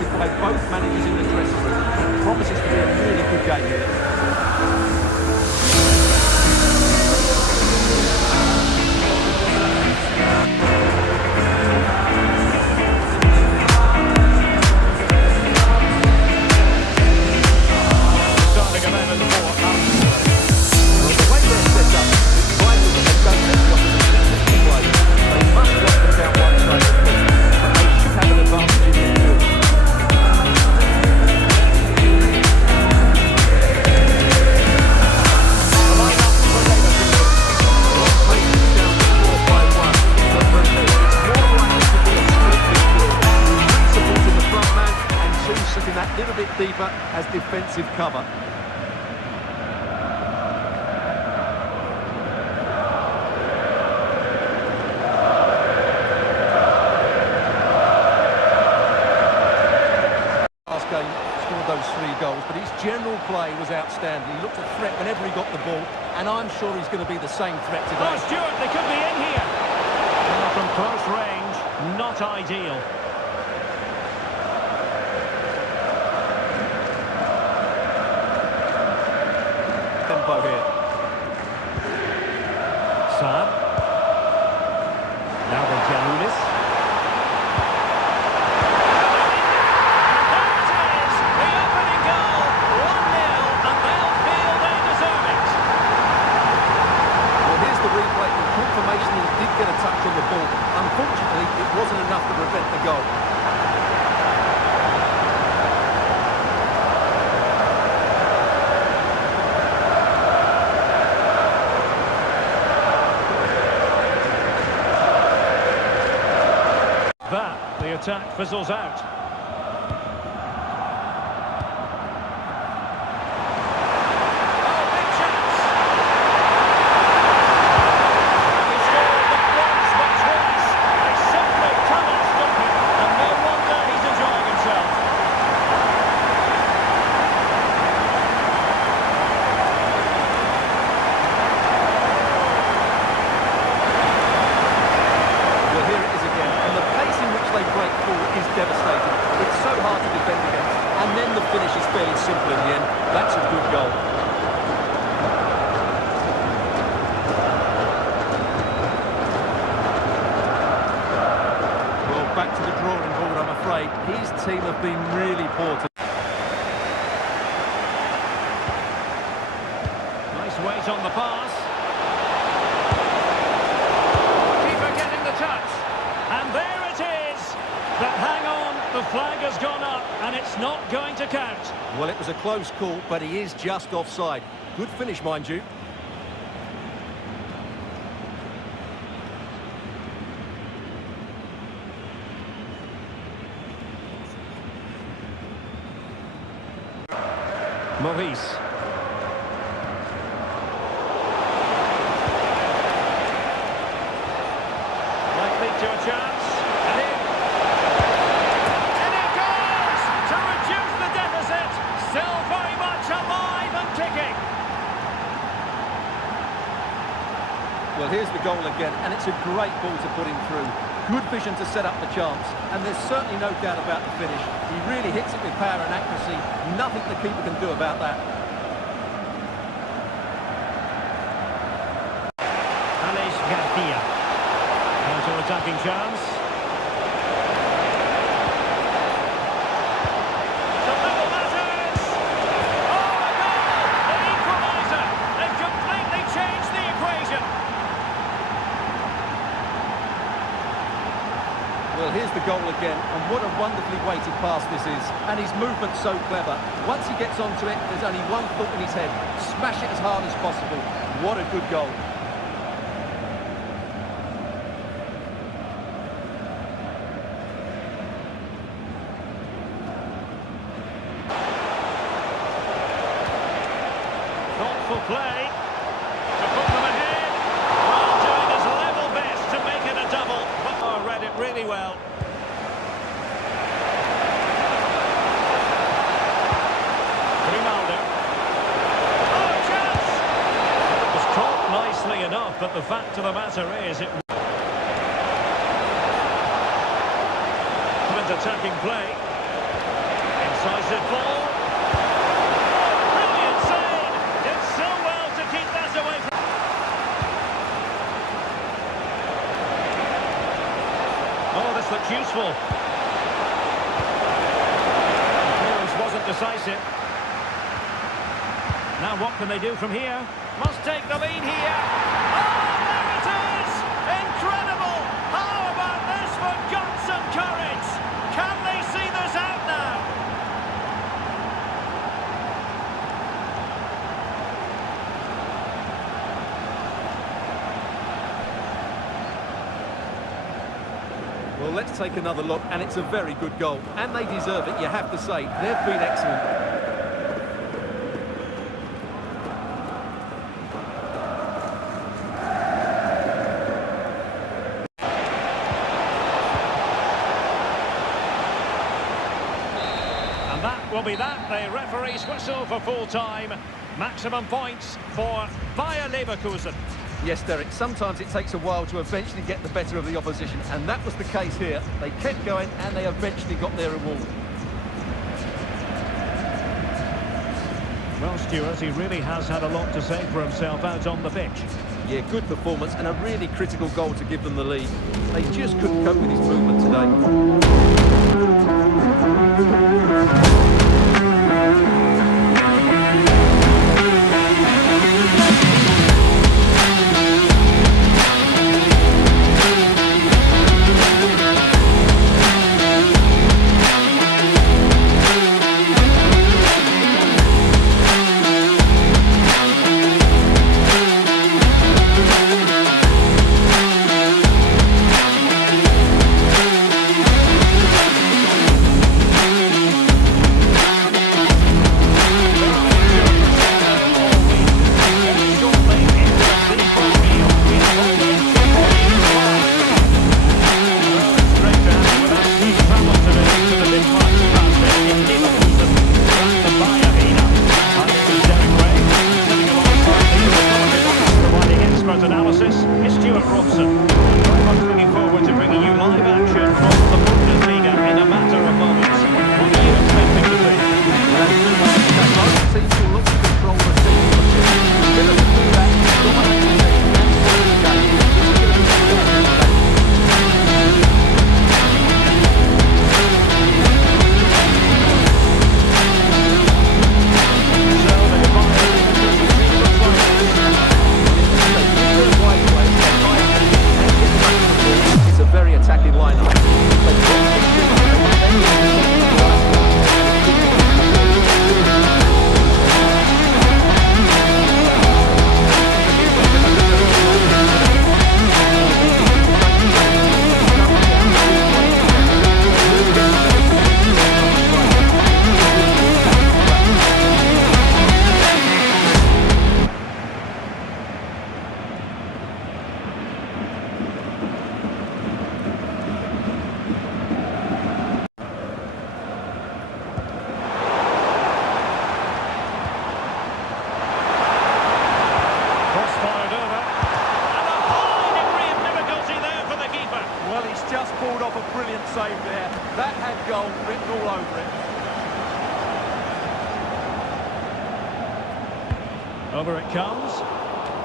excited by both managers in the dressing room. It promises to be a really good game here. That little bit deeper as defensive cover. Last game scored those 3 goals, but his general play was outstanding. He looked a threat whenever he got the ball, and I'm sure he's going to be the same threat today. Oh, Stuart, they could be in here. Well, from close range, not ideal. Here. Saab. Now the Janulis. There it is! The opening goal! 1-0, and they'll feel they deserve it. Well, here's the replay with confirmation that he did get a touch on the ball. Unfortunately, it wasn't enough to prevent the goal. The attack fizzles out. Oh, big chance! He scored not once but twice. They simply cannot stop him, and no wonder he's enjoying himself. Well, here it is again, and the pace in which they break forward is devastating. It's so hard to defend against, and then the finish is fairly simple in the end. That's a good goal. Well, back to the drawing board, I'm afraid. His team have been really poor today. Nice weight on the pass. Keeper getting the touch. And there it is. But hang on, the flag has gone up, and it's not going to count. Well, it was a close call, but he is just offside. Good finish, mind you. Maurice. Might lead to a chance. And in. And it goes! To reduce the deficit. Still very much alive and kicking. Well, here's the goal again, and it's a great ball to put him through. Good vision to set up the chance, and there's certainly no doubt about the finish. He really hits it with power and accuracy. Nothing the keeper can do about that. Counter-attacking chance. To level matters! Oh, the goal! The equaliser! They've completely changed the equation. Well, here's the goal again, and what a wonderfully weighted pass this is. And his movement's so clever. Once he gets onto it, there's only one thought in his head. Smash it as hard as possible. What a good goal. Thoughtful play to put them ahead. Well, doing his level best to make it a double. But read it really well. Ronaldo. Oh, chance! It was caught nicely enough, but the fact of the matter is it... Attacking play. it ball. Brilliant save! Did so well to keep that away from... Oh, this looks useful. The clearance wasn't decisive. Now what can they do from here? Must take the lead here. Oh, there it is! Incredible! How about this for Johnson Courage? Can they see this out now? Well, let's take another look, and it's a very good goal. And they deserve it, you have to say. They've been excellent. Will be that. The referee's whistle for full time. Maximum points for Bayer Leverkusen. Yes, Derek, sometimes it takes a while to eventually get the better of the opposition, and that was the case here. They kept going and they eventually got their reward. Well, Stuart, he really has had a lot to say for himself out on the pitch. Yeah, good performance and a really critical goal to give them the lead. They just couldn't cope with his movement today. Save there. That had goal written all over it. Over it comes.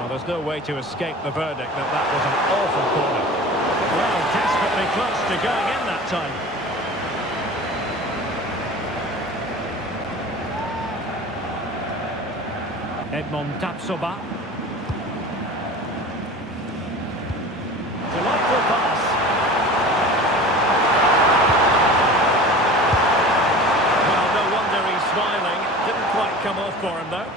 Well, there's no way to escape the verdict that that was an awful corner. Well, desperately close to going in that time. Edmond Tapsoba. Delightful pass. Well, no wonder he's smiling. Didn't quite come off for him, though.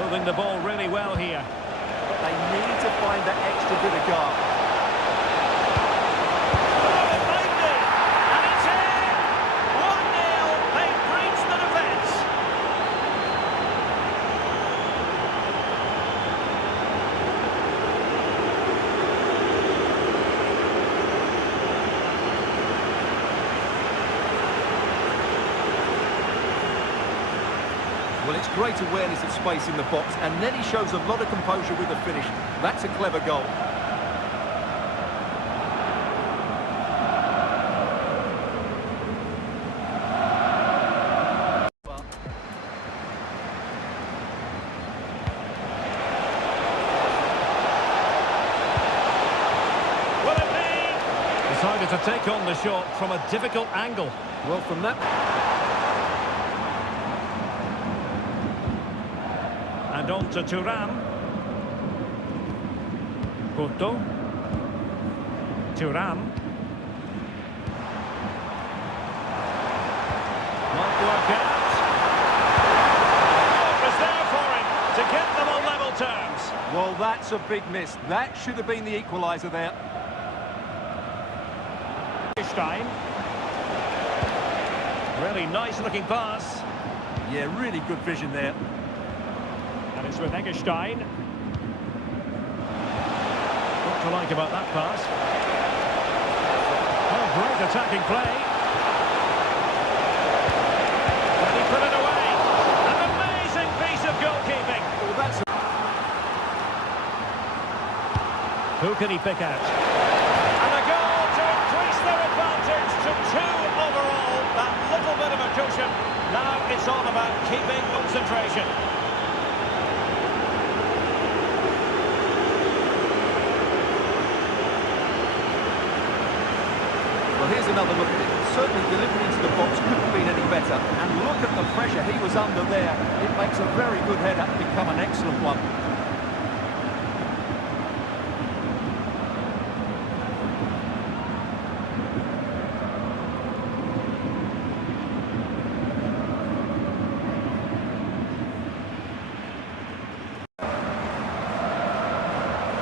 Moving the ball really well here. But they need to find that extra bit of guard. Well, it's great awareness of space in the box, and then he shows a lot of composure with the finish. That's a clever goal. Decided to take on the shot from a difficult angle. Well, from that... And on to Thuram. Couto. Thuram. Might work out. Oh, it was there for him to get them on level terms. Well, that's a big miss. That should have been the equaliser there. Really nice looking pass. Yeah, really good vision there. And it's with Eggestein. What to like about that pass? Oh, great attacking play. And he put it away. An amazing piece of goalkeeping. Well, that's Who can he pick out? And a goal to increase their advantage to 2 overall. That little bit of a cushion. Now it's all about keeping concentration. Well, here's another look at it. Certainly delivery into the box couldn't have been any better. And look at the pressure he was under there. It makes a very good header become an excellent one.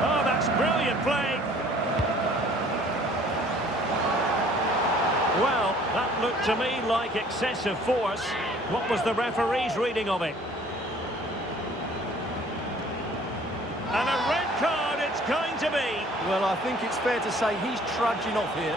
Oh, that's brilliant play. Well, that looked to me like excessive force. What was the referee's reading of it? And a red card it's going to be. Well, I think it's fair to say he's trudging off here.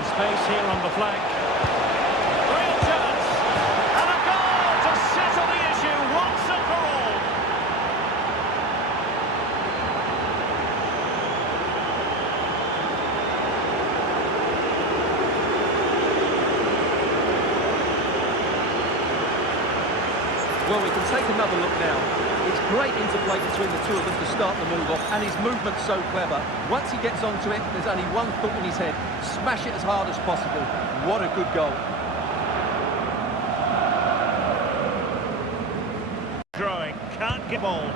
Space here on the flank. Real chance. And a goal to settle the issue once and for all. Well, we can take another look now. It's great interplay between the two of them to start the move off, and his movement's so clever. Once he gets onto it, there's only one thought in his head: smash it as hard as possible. What a good goal. Throwing, can't get ball.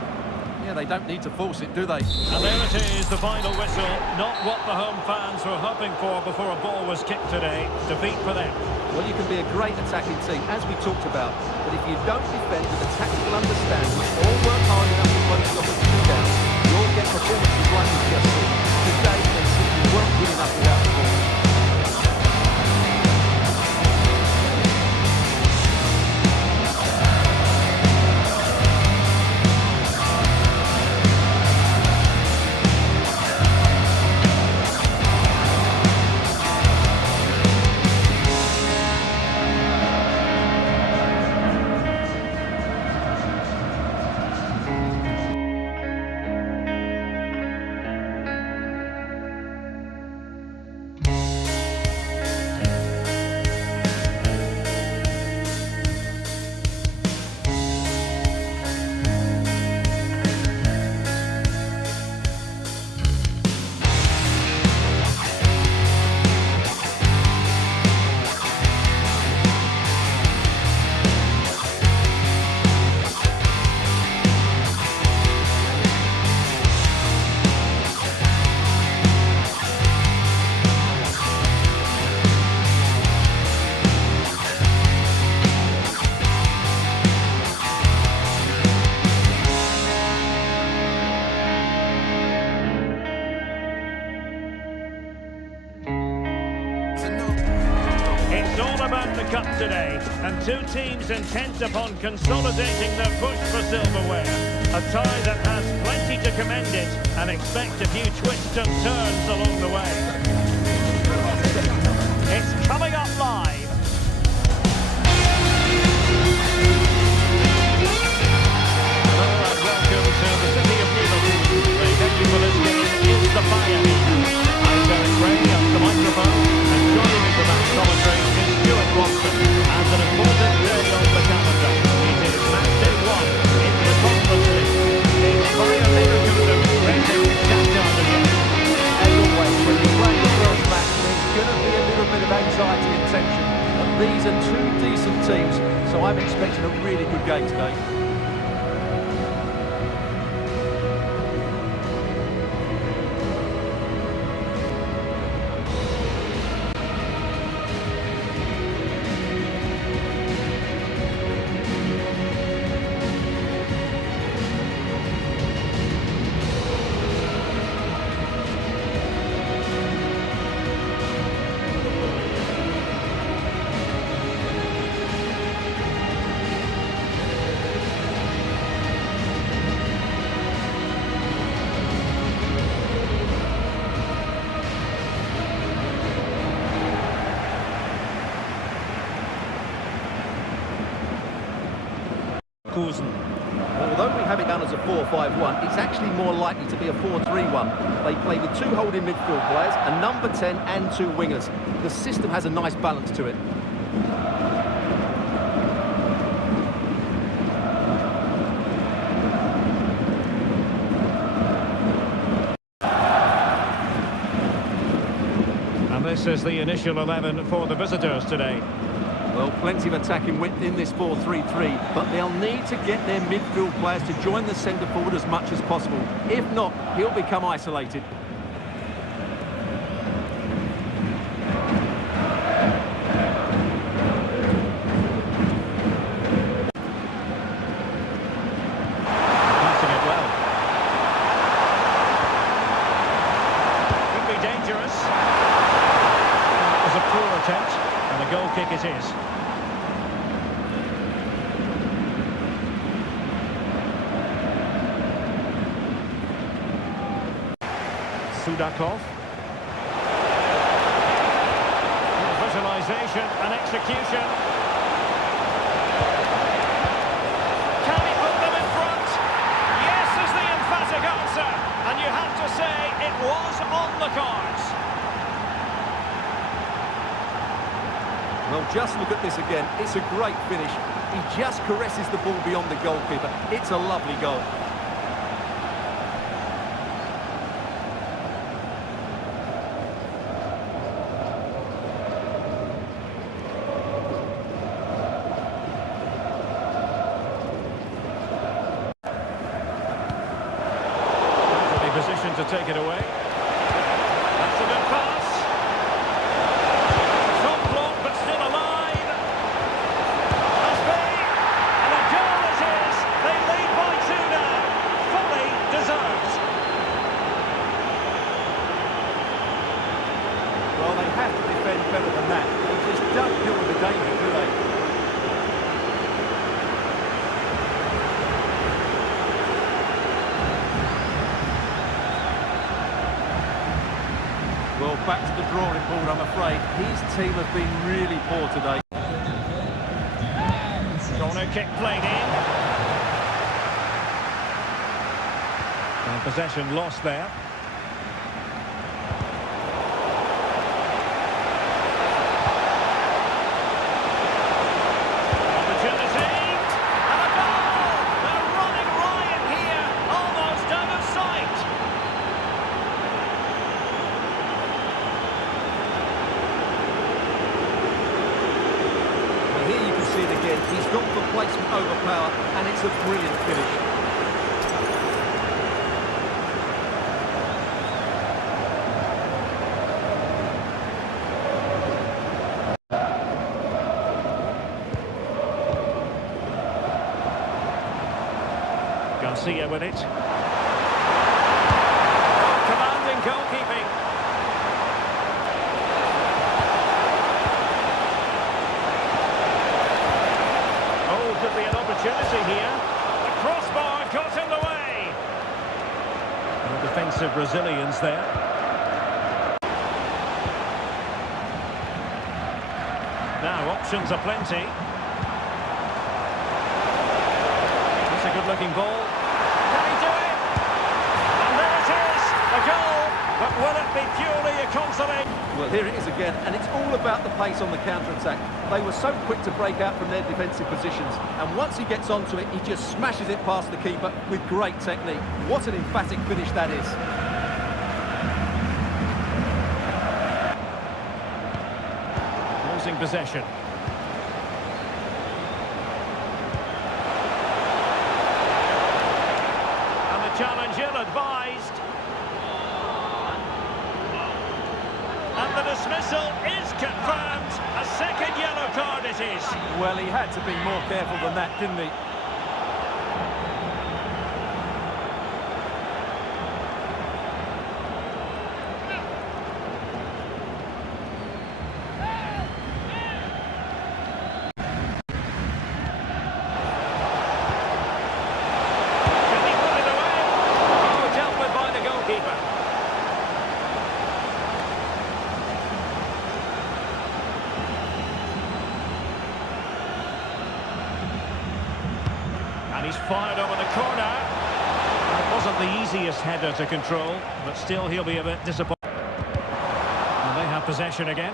Yeah, they don't need to force it, do they? And there it is, the final whistle. Not what the home fans were hoping for before a ball was kicked today. Defeat for them. Well, you can be a great attacking team, as we talked about, but if you don't defend with a tactical understanding or work hard enough to close the opposition down, you'll get performances like we've just seen. Today, they simply weren't good enough without the ball. Two teams intent upon consolidating their push for silverware. A tie that has plenty to commend it, and expect a few twists and turns along the way. It's coming up live. Hello and welcome to the city of Leverkusen. The venue for this game is the Pioneer. I'm Derek Ray up the microphone, and joining me for match commentary is Stuart Robson. And an important day on the calendar. It is match day 1 in the Conference League. It's Leverkusen racing Shakhtar again. As always, when you're playing the first match, there's going to be a little bit of anxiety and tension. And these are two decent teams, so I'm expecting a really good game today. Although we have it down as a 4-5-1, it's actually more likely to be a 4-3-1. They play with two holding midfield players, a number 10 and two wingers. The system has a nice balance to it. And this is the initial 11 for the visitors today. Well, plenty of attacking width in this 4-3-3, but they'll need to get their midfield players to join the centre forward as much as possible. If not, he'll become isolated. Passing it well. Could be dangerous. It was a poor attempt, and a goal kick it is. Sudakov. Visualization and execution. Can he put them in front? Yes is the emphatic answer. And you have to say it was on the cards. Well, just look at this again. It's a great finish. He just caresses the ball beyond the goalkeeper. It's a lovely goal. Position to take it away. That's a good pass. Top block, but still alive. Must be. And a goal it is. They lead by 2 now. Fully deserved. Well, they have to defend better than that. They just don't deal with the danger, do they? Well, back to the drawing board, I'm afraid. His team have been really poor today. Corner kick played in. And possession lost there. Opportunity. And a goal! They're running riot here. Almost out of sight. Here you can see it again. He's gone for placement over power, and it's a brilliant finish. Garcia with it. Commanding goalkeeping. defensive resilience there. Now, options are plenty. It's a good-looking ball. Can he do it? And there it is, a goal. But will it be purely a consolation? Well, here it is again, and it's all about the pace on the counter-attack. They were so quick to break out from their defensive positions, and once he gets onto it, he just smashes it past the keeper with great technique. What an emphatic finish that is. Losing possession. And the challenge ill-advised. And the dismissal is confirmed. A second yellow card it is. Well, he had to be more careful than that, didn't he? Can he put it away? Oh, dealt with by the goalkeeper. And he's fired over the corner. It wasn't the easiest header to control, but still he'll be a bit disappointed. And they have possession again.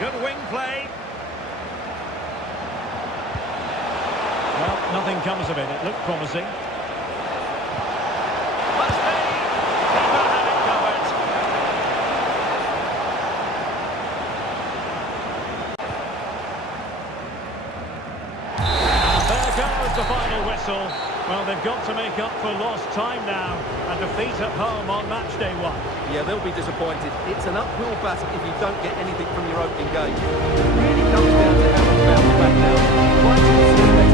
Good wing play. Well, nothing comes of it. It looked promising. Must be. Keeper had it covered. There goes the final whistle. Well, they've got to make up for lost time now. A defeat at home on match day 1. Yeah, they'll be disappointed. It's an uphill battle if you don't get anything from your opening game. It really comes down to how they bounce back now. Trying to